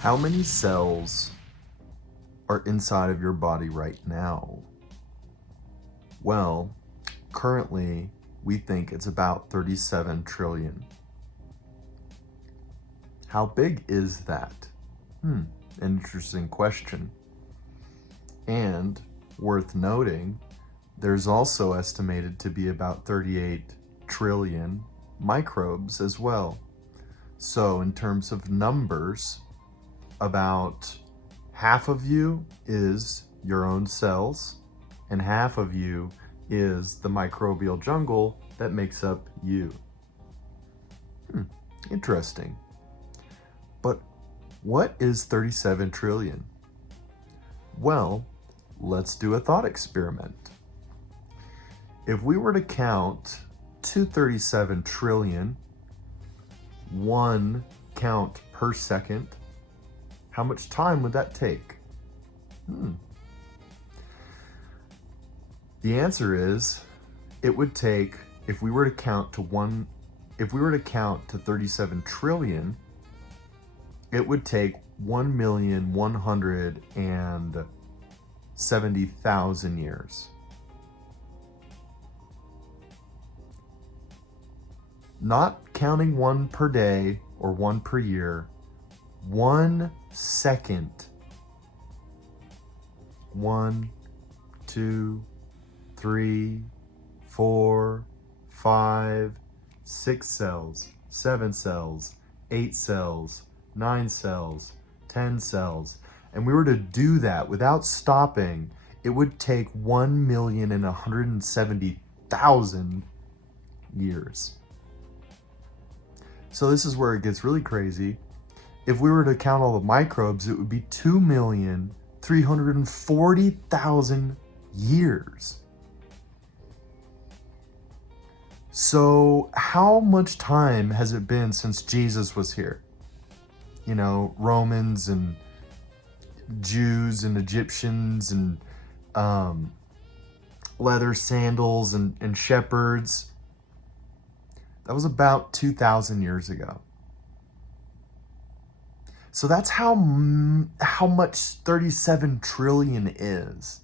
How many cells are inside of your body right now? Well, currently we think it's about 37 trillion. How big is that? Interesting question. And worth noting, there's also estimated to be about 38 trillion microbes as well. So in terms of numbers, about half of you is your own cells, and half of you is the microbial jungle that makes up you. Interesting. But what is 37 trillion? Well, let's do a thought experiment. If we were to count to 37 trillion, one count per second, how much time would that take? The answer is, it would take, if we were to count to 37 trillion, it would take 1,170,000 years. Not counting one per day or one per year, 1 second. 1, 2, 3, 4, 5, 6 cells, 7 cells, 8 cells, 9 cells, 10 cells. And we were to do that without stopping, it would take 1,170,000 years. So this is where it gets really crazy. If we were to count all the microbes, it would be 2,340,000 years. So how much time has it been since Jesus was here? You know, Romans and Jews and Egyptians and leather sandals and shepherds. That was about 2,000 years ago. So that's how much 37 trillion is.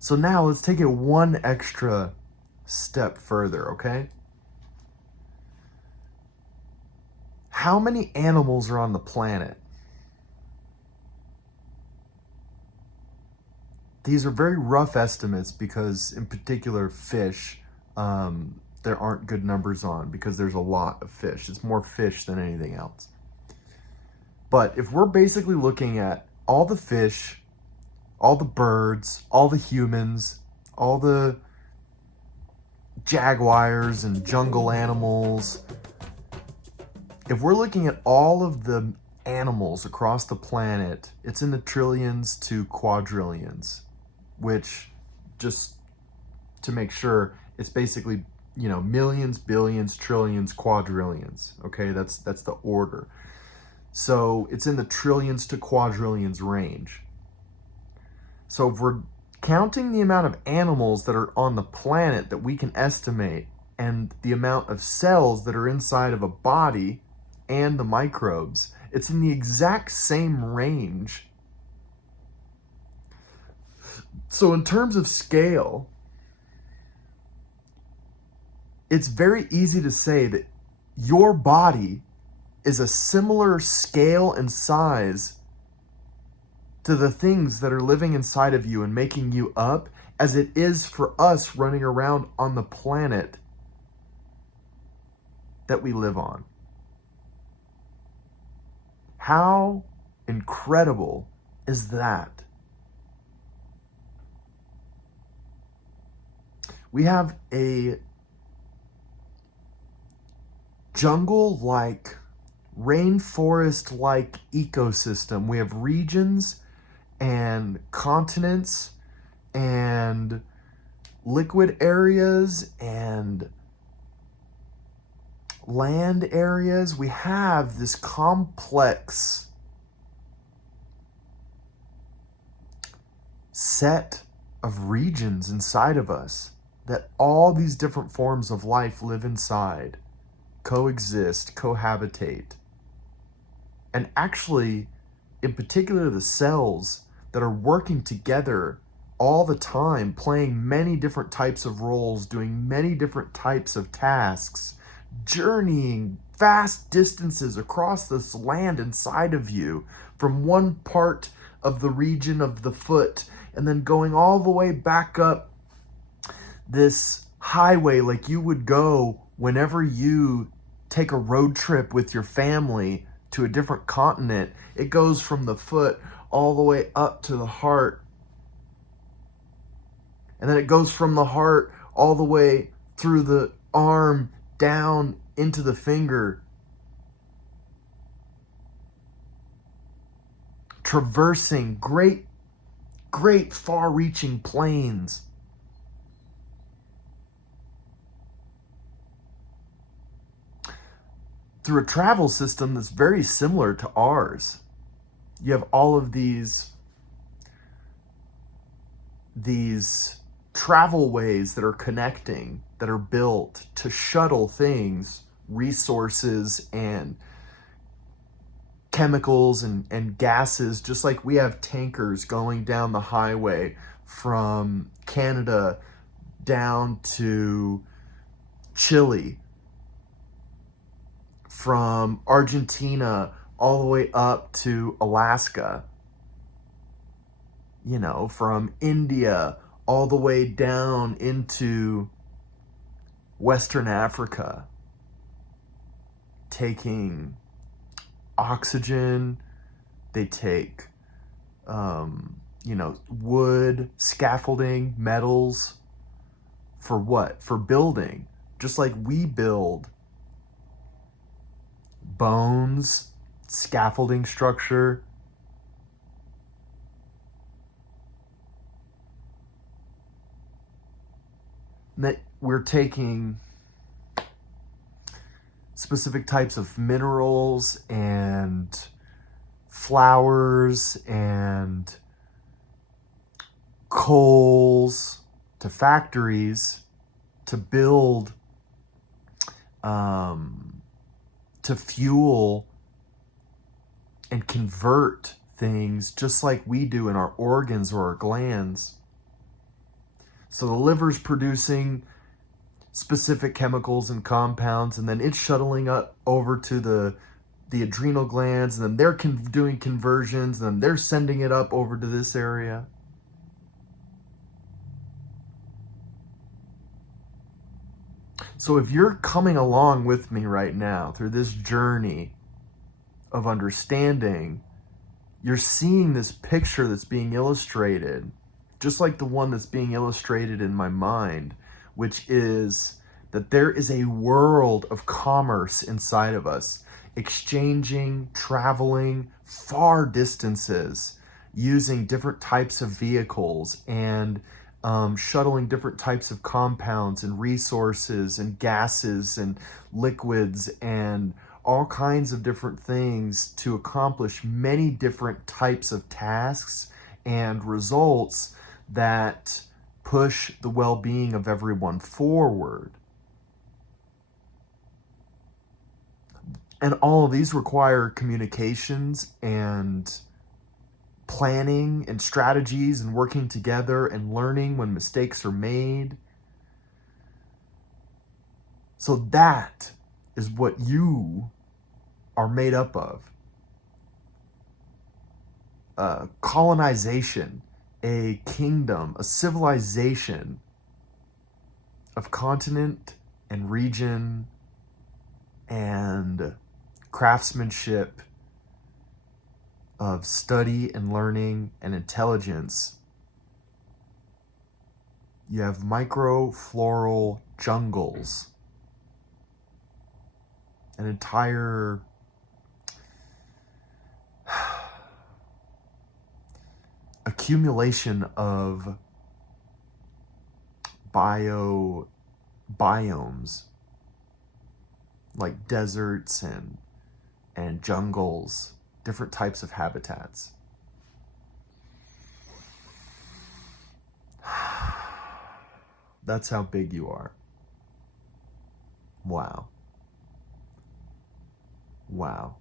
So now let's take it one extra step further, okay? How many animals are on the planet? These are very rough estimates because, in particular, fish, there aren't good numbers on because there's a lot of fish. It's more fish than anything else. But if we're basically looking at all the fish, all the birds, all the humans, all the jaguars and jungle animals, if we're looking at all of the animals across the planet, it's in the trillions to quadrillions, which, just to make sure, it's basically, millions, billions, trillions, quadrillions. Okay, that's the order. So it's in the trillions to quadrillions range. So if we're counting the amount of animals that are on the planet that we can estimate, and the amount of cells that are inside of a body and the microbes, it's in the exact same range. So in terms of scale, it's very easy to say that your body is a similar scale and size to the things that are living inside of you and making you up as it is for us running around on the planet that we live on. How incredible is that? We have a jungle-like, rainforest-like ecosystem. We have regions and continents and liquid areas and land areas. We have this complex set of regions inside of us that all these different forms of life live inside, coexist, cohabitate. And actually, in particular, the cells that are working together all the time, playing many different types of roles, doing many different types of tasks, journeying vast distances across this land inside of you, from one part of the region of the foot, and then going all the way back up this highway like you would go whenever you take a road trip with your family to a different continent. It goes from the foot all the way up to the heart. And then it goes from the heart all the way through the arm down into the finger, traversing great far-reaching plains. Through a travel system that's very similar to ours. You have all of these travel ways that are connecting, that are built to shuttle things, resources and chemicals and gases, just like we have tankers going down the highway from Canada down to Chile, from Argentina all the way up to Alaska, you know, from India all the way down into Western Africa, taking oxygen. They take, wood, scaffolding, metals. For what? For building. Just like we build bones, scaffolding structure. That we're taking specific types of minerals and flowers and coals to factories to build, to fuel and convert things just like we do in our organs or our glands. So the liver's producing specific chemicals and compounds, and then it's shuttling up over to the adrenal glands, and then they're doing conversions, and then they're sending it up over to this area. So if you're coming along with me right now through this journey of understanding, you're seeing this picture that's being illustrated, just like the one that's being illustrated in my mind, which is that there is a world of commerce inside of us, exchanging, traveling far distances, using different types of vehicles and shuttling different types of compounds and resources and gases and liquids and all kinds of different things to accomplish many different types of tasks and results that push the well-being of everyone forward. And all of these require communications and planning and strategies and working together and learning when mistakes are made. So that is what you are made up of. Colonization, a kingdom, a civilization of continent and region and craftsmanship, of study and learning and intelligence. You have microfloral jungles, an entire accumulation of biomes, like deserts and jungles, different types of habitats. That's how big you are. Wow. Wow.